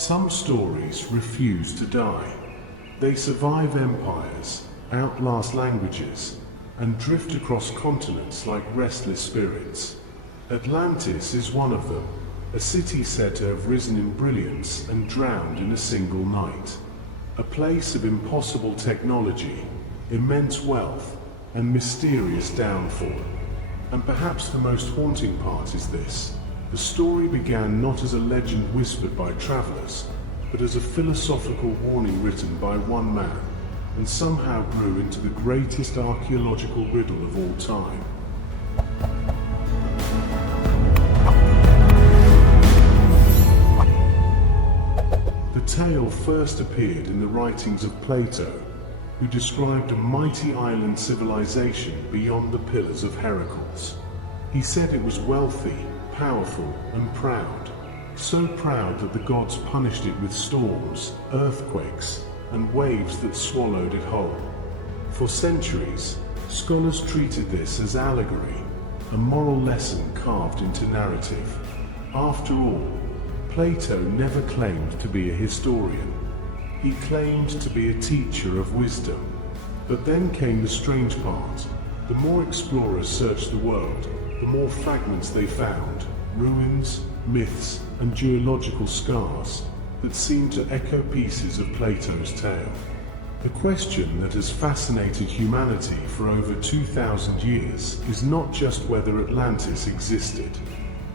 Some stories refuse to die. They survive empires, outlast languages, and drift across continents like restless spirits. Atlantis is one of them, a city said to have risen in brilliance and drowned in a single night. A place of impossible technology, immense wealth, and mysterious downfall. And perhaps the most haunting part is this. The story began not as a legend whispered by travelers, but as a philosophical warning written by one man, and somehow grew into the greatest archaeological riddle of all time. The tale first appeared in the writings of Plato, who described a mighty island civilization beyond the Pillars of Heracles. He said it was wealthy, powerful, and proud, so proud that the gods punished it with storms, earthquakes, and waves that swallowed it whole. For centuries, scholars treated this as allegory, a moral lesson carved into narrative. After all, Plato never claimed to be a historian. He claimed to be a teacher of wisdom. But then came the strange part. The more explorers searched the world, the more fragments they found, ruins, myths, and geological scars that seemed to echo pieces of Plato's tale. The question that has fascinated humanity for over 2,000 years is not just whether Atlantis existed.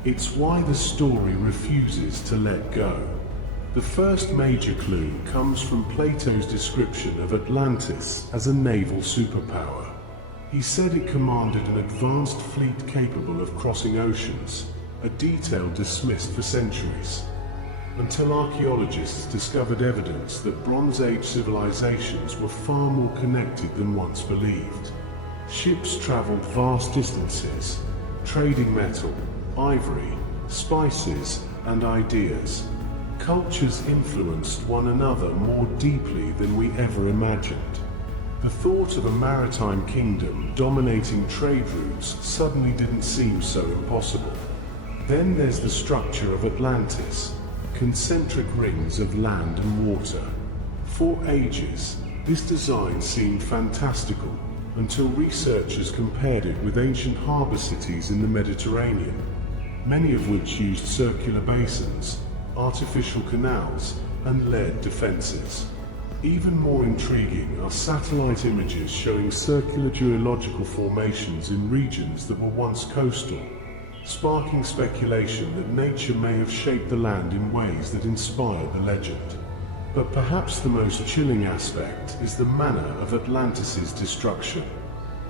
It's why the story refuses to let go. The first major clue comes from Plato's description of Atlantis as a naval superpower. He said it commanded an advanced fleet capable of crossing oceans, a detail dismissed for centuries, until archaeologists discovered evidence that Bronze Age civilizations were far more connected than once believed. Ships traveled vast distances, trading metal, ivory, spices, and ideas. Cultures influenced one another more deeply than we ever imagined. The thought of a maritime kingdom dominating trade routes suddenly didn't seem so impossible. Then there's the structure of Atlantis, concentric rings of land and water. For ages, this design seemed fantastical, until researchers compared it with ancient harbor cities in the Mediterranean, many of which used circular basins, artificial canals, and lead defenses. Even more intriguing are satellite images showing circular geological formations in regions that were once coastal, sparking speculation that nature may have shaped the land in ways that inspired the legend. But perhaps the most chilling aspect is the manner of Atlantis' destruction.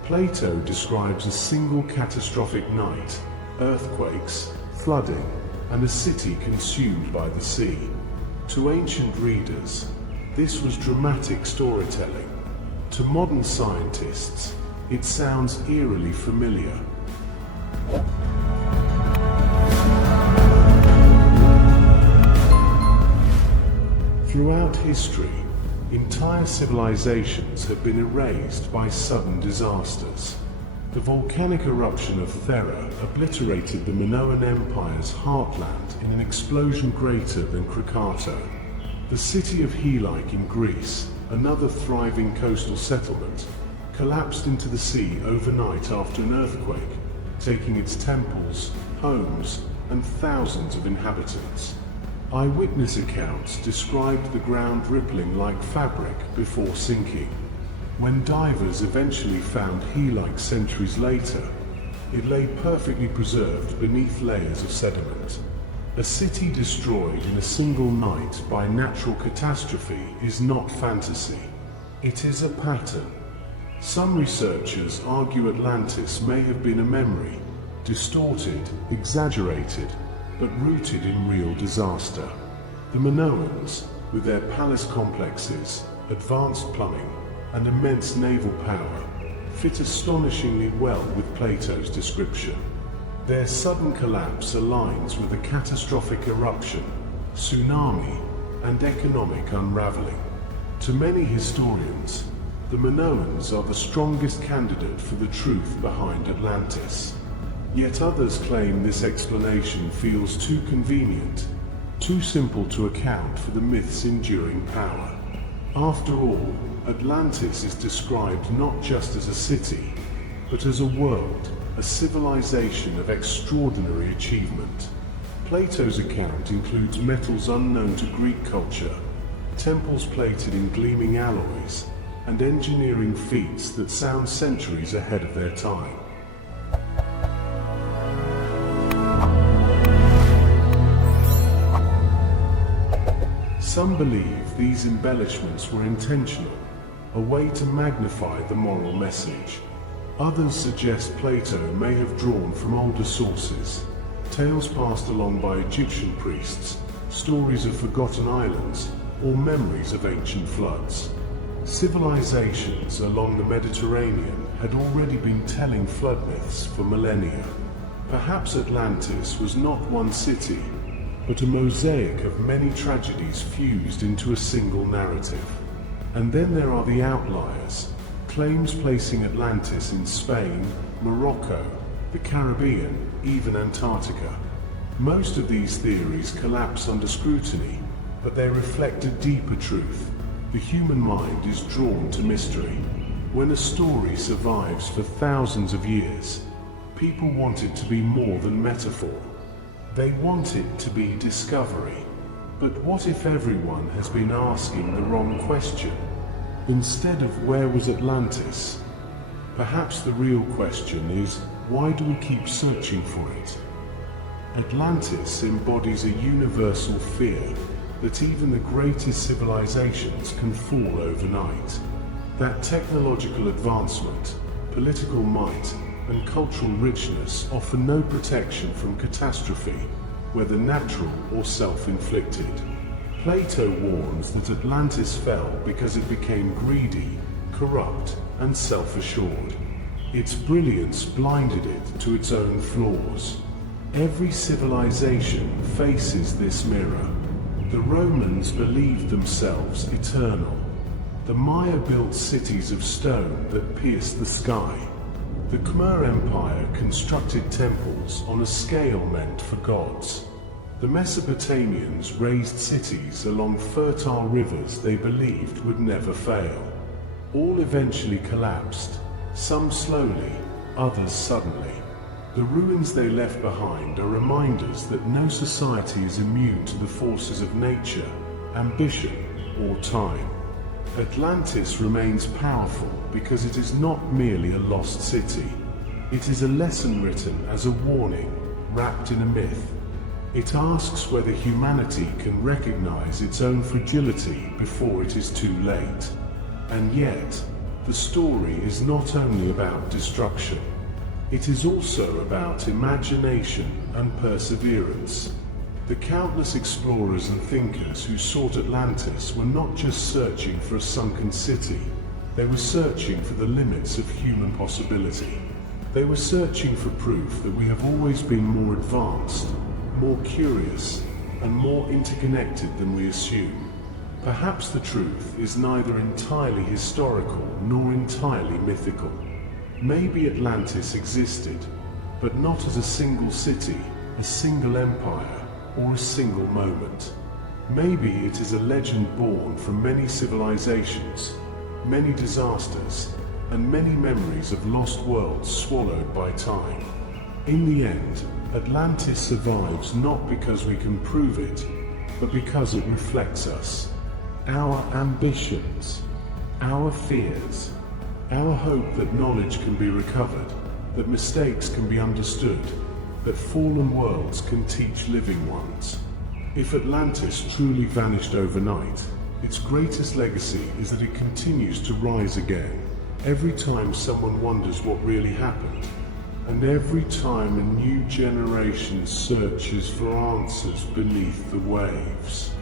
Plato describes a single catastrophic night, earthquakes, flooding, and a city consumed by the sea. To ancient readers, this was dramatic storytelling. To modern scientists, it sounds eerily familiar. Throughout history, entire civilizations have been erased by sudden disasters. The volcanic eruption of Thera obliterated the Minoan Empire's heartland in an explosion greater than Krakatoa. The city of Helike in Greece, another thriving coastal settlement, collapsed into the sea overnight after an earthquake, taking its temples, homes, and thousands of inhabitants. Eyewitness accounts described the ground rippling like fabric before sinking. When divers eventually found Helike centuries later, it lay perfectly preserved beneath layers of sediment. A city destroyed in a single night by natural catastrophe is not fantasy. It is a pattern. Some researchers argue Atlantis may have been a memory, distorted, exaggerated, but rooted in real disaster. The Minoans, with their palace complexes, advanced plumbing, and immense naval power, fit astonishingly well with Plato's description. Their sudden collapse aligns with a catastrophic eruption, tsunami, and economic unraveling. To many historians, the Minoans are the strongest candidate for the truth behind Atlantis. Yet others claim this explanation feels too convenient, too simple to account for the myth's enduring power. After all, Atlantis is described not just as a city, but as a world, a civilization of extraordinary achievement. Plato's account includes metals unknown to Greek culture, temples plated in gleaming alloys, and engineering feats that sound centuries ahead of their time. Some believe these embellishments were intentional, a way to magnify the moral message. Others suggest Plato may have drawn from older sources, tales passed along by Egyptian priests, stories of forgotten islands, or memories of ancient floods. Civilizations along the Mediterranean had already been telling flood myths for millennia. Perhaps Atlantis was not one city, but a mosaic of many tragedies fused into a single narrative. And then there are the outliers, claims placing Atlantis in Spain, Morocco, the Caribbean, even Antarctica. Most of these theories collapse under scrutiny, but they reflect a deeper truth. The human mind is drawn to mystery. When a story survives for thousands of years, people want it to be more than metaphor. They want it to be discovery. But what if everyone has been asking the wrong question? Instead of where was Atlantis? Perhaps the real question is, why do we keep searching for it? Atlantis embodies a universal fear that even the greatest civilizations can fall overnight. That technological advancement, political might, and cultural richness offer no protection from catastrophe, whether natural or self-inflicted. Plato warns that Atlantis fell because it became greedy, corrupt, and self-assured. Its brilliance blinded it to its own flaws. Every civilization faces this mirror. The Romans believed themselves eternal. The Maya built cities of stone that pierced the sky. The Khmer Empire constructed temples on a scale meant for gods. The Mesopotamians raised cities along fertile rivers they believed would never fail. All eventually collapsed, some slowly, others suddenly. The ruins they left behind are reminders that no society is immune to the forces of nature, ambition, or time. Atlantis remains powerful because it is not merely a lost city. It is a lesson written as a warning, wrapped in a myth. It asks whether humanity can recognize its own fragility before it is too late. And yet, the story is not only about destruction. It is also about imagination and perseverance. The countless explorers and thinkers who sought Atlantis were not just searching for a sunken city. They were searching for the limits of human possibility. They were searching for proof that we have always been more advanced, more curious, and more interconnected than we assume. Perhaps the truth is neither entirely historical nor entirely mythical. Maybe Atlantis existed, but not as a single city, a single empire, or a single moment. Maybe it is a legend born from many civilizations, many disasters, and many memories of lost worlds swallowed by time. In the end, Atlantis survives not because we can prove it, but because it reflects us. Our ambitions, our fears, our hope that knowledge can be recovered, that mistakes can be understood, that fallen worlds can teach living ones. If Atlantis truly vanished overnight, its greatest legacy is that it continues to rise again, every time someone wonders what really happened, and every time a new generation searches for answers beneath the waves.